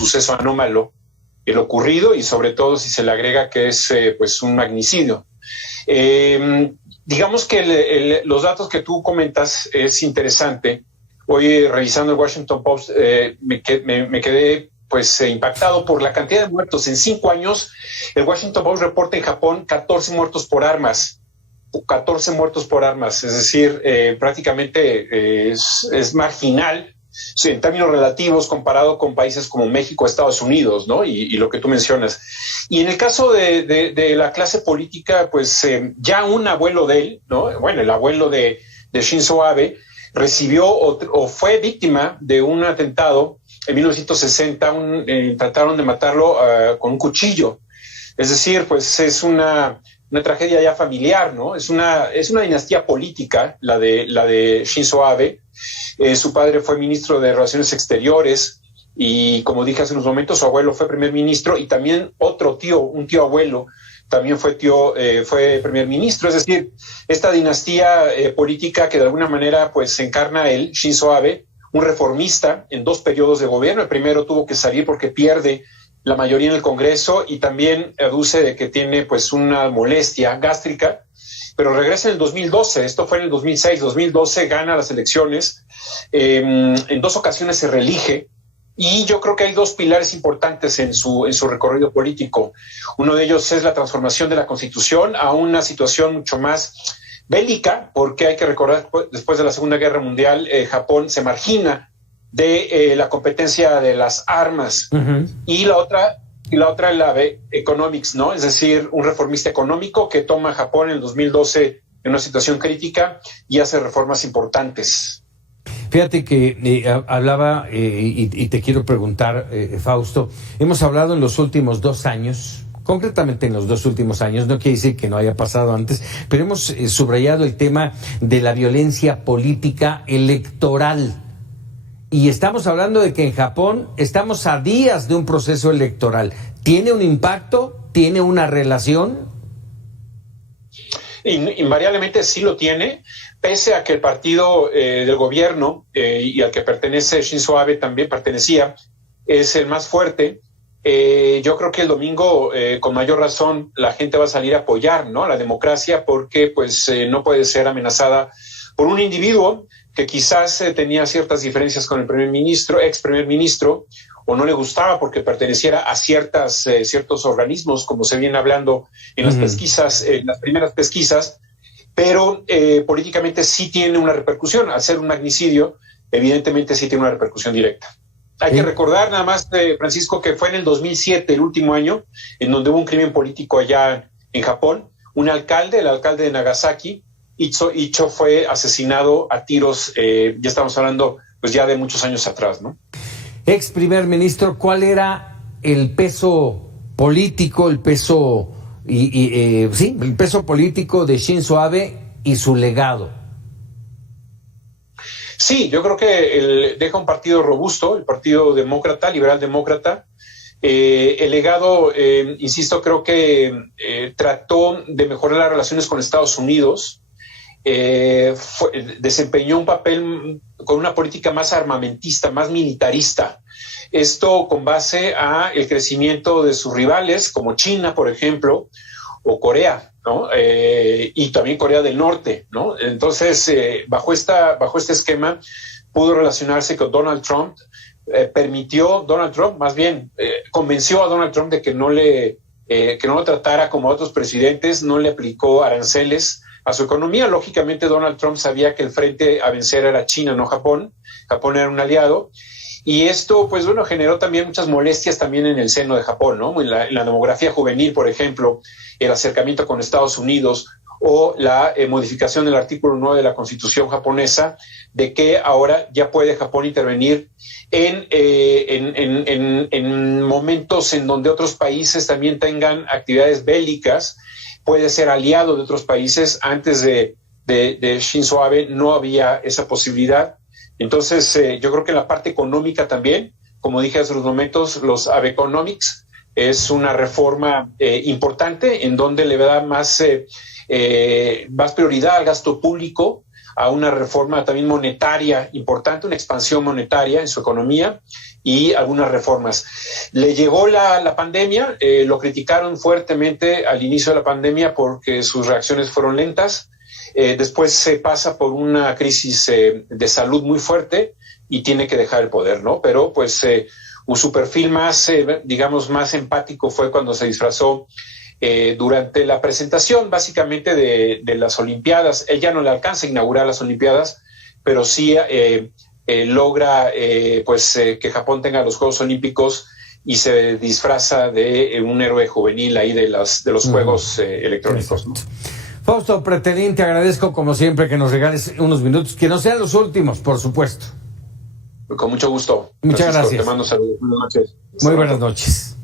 suceso anómalo el ocurrido, y sobre todo si se le agrega que es pues un magnicidio. Digamos que los datos que tú comentas es interesante. Hoy revisando el Washington Post me quedé pues impactado por la cantidad de muertos. En 5 años, el Washington Post reporta en Japón 14 muertos por armas. 14 muertos por armas, es decir, prácticamente es marginal en términos relativos comparado con países como México, Estados Unidos, ¿no? Y lo que tú mencionas. Y en el caso de la clase política, pues ya un abuelo de él, ¿no? Bueno, el abuelo de Shinzo Abe recibió o fue víctima de un atentado en 1960, trataron de matarlo con un cuchillo. Es decir, pues es una tragedia ya familiar, ¿no? Es una dinastía política, la de Shinzo Abe. Su padre fue ministro de Relaciones Exteriores y, como dije hace unos momentos, su abuelo fue primer ministro, y también un tío abuelo, también fue primer ministro. Es decir, esta dinastía política que de alguna manera pues encarna él, Shinzo Abe, un reformista en 2 periodos de gobierno. El primero tuvo que salir porque pierde la mayoría en el Congreso y también aduce de que tiene pues una molestia gástrica, pero regresa en el 2012, esto fue en el 2012 gana las elecciones, en 2 ocasiones se reelige, y yo creo que hay 2 pilares importantes en su recorrido político. Uno de ellos es la transformación de la Constitución a una situación mucho más bélica, porque hay que recordar, después de la Segunda Guerra Mundial, Japón se margina de la competencia de las armas. Uh-huh. Y la otra es la de economics, ¿no? Es decir, un reformista económico que toma a Japón en el 2012 en una situación crítica y hace reformas importantes. Fíjate que hablaba, y te quiero preguntar, Fausto, hemos hablado en los últimos 2 años, concretamente en los 2 últimos años, no quiere decir que no haya pasado antes, pero hemos subrayado el tema de la violencia política electoral. Y estamos hablando de que en Japón estamos a días de un proceso electoral. ¿Tiene un impacto? ¿Tiene una relación? Invariablemente sí lo tiene, pese a que el partido del gobierno y al que pertenece Shinzo Abe también pertenecía, es el más fuerte. Yo creo que el domingo, con mayor razón, la gente va a salir a apoyar, ¿no?, la democracia, porque pues no puede ser amenazada por un individuo que quizás tenía ciertas diferencias con el ex primer ministro, o no le gustaba porque perteneciera a ciertos organismos, como se viene hablando en las pesquisas, en las primeras pesquisas, pero políticamente sí tiene una repercusión. Al ser un magnicidio, evidentemente sí tiene una repercusión directa. Hay que recordar nada más, Francisco, que fue en el 2007, el último año, en donde hubo un crimen político allá en Japón. El alcalde de Nagasaki, Icho, fue asesinado a tiros. Ya estamos hablando pues ya de muchos años atrás, ¿no? Ex primer ministro, ¿cuál era el peso político, el peso político de Shinzo Abe y su legado? Sí, yo creo que deja un partido robusto, el Partido Demócrata, Liberal Demócrata. El legado, insisto, creo que trató de mejorar las relaciones con Estados Unidos. Desempeñó un papel con una política más armamentista, más militarista. Esto con base a el crecimiento de sus rivales, como China, por ejemplo, o Corea, ¿no? Y también Corea del Norte, ¿no? Entonces, bajo este esquema, pudo relacionarse con Donald Trump. Convenció a Donald Trump de que no lo tratara como a otros presidentes, no le aplicó aranceles a su economía. Lógicamente, Donald Trump sabía que el frente a vencer era China, no Japón. Japón era un aliado. Y esto, pues bueno, generó también muchas molestias también en el seno de Japón, ¿no? En la demografía juvenil, por ejemplo, el acercamiento con Estados Unidos, o la modificación del artículo 9 de la Constitución japonesa, de que ahora ya puede Japón intervenir en momentos en donde otros países también tengan actividades bélicas. Puede ser aliado de otros países. Antes de Shinzo Abe no había esa posibilidad. Entonces, yo creo que en la parte económica también, como dije hace unos momentos, los Abeconomics es una reforma importante en donde le da más prioridad al gasto público, a una reforma también monetaria importante, una expansión monetaria en su economía y algunas reformas. Le llegó la pandemia, lo criticaron fuertemente al inicio de la pandemia porque sus reacciones fueron lentas. Después se pasa por una crisis de salud muy fuerte y tiene que dejar el poder, ¿no? Pero pues su perfil más, digamos, más empático fue cuando se disfrazó durante la presentación básicamente de las Olimpiadas. Él ya no le alcanza a inaugurar las Olimpiadas, pero sí logra que Japón tenga los Juegos Olímpicos y se disfraza de un héroe juvenil ahí de los juegos electrónicos, ¿no? Fausto Pretelín, te agradezco como siempre que nos regales unos minutos, que no sean los últimos, por supuesto. Con mucho gusto. Muchas Francisco, gracias. Te mando saludos. Buenas noches. Muy buenas noches.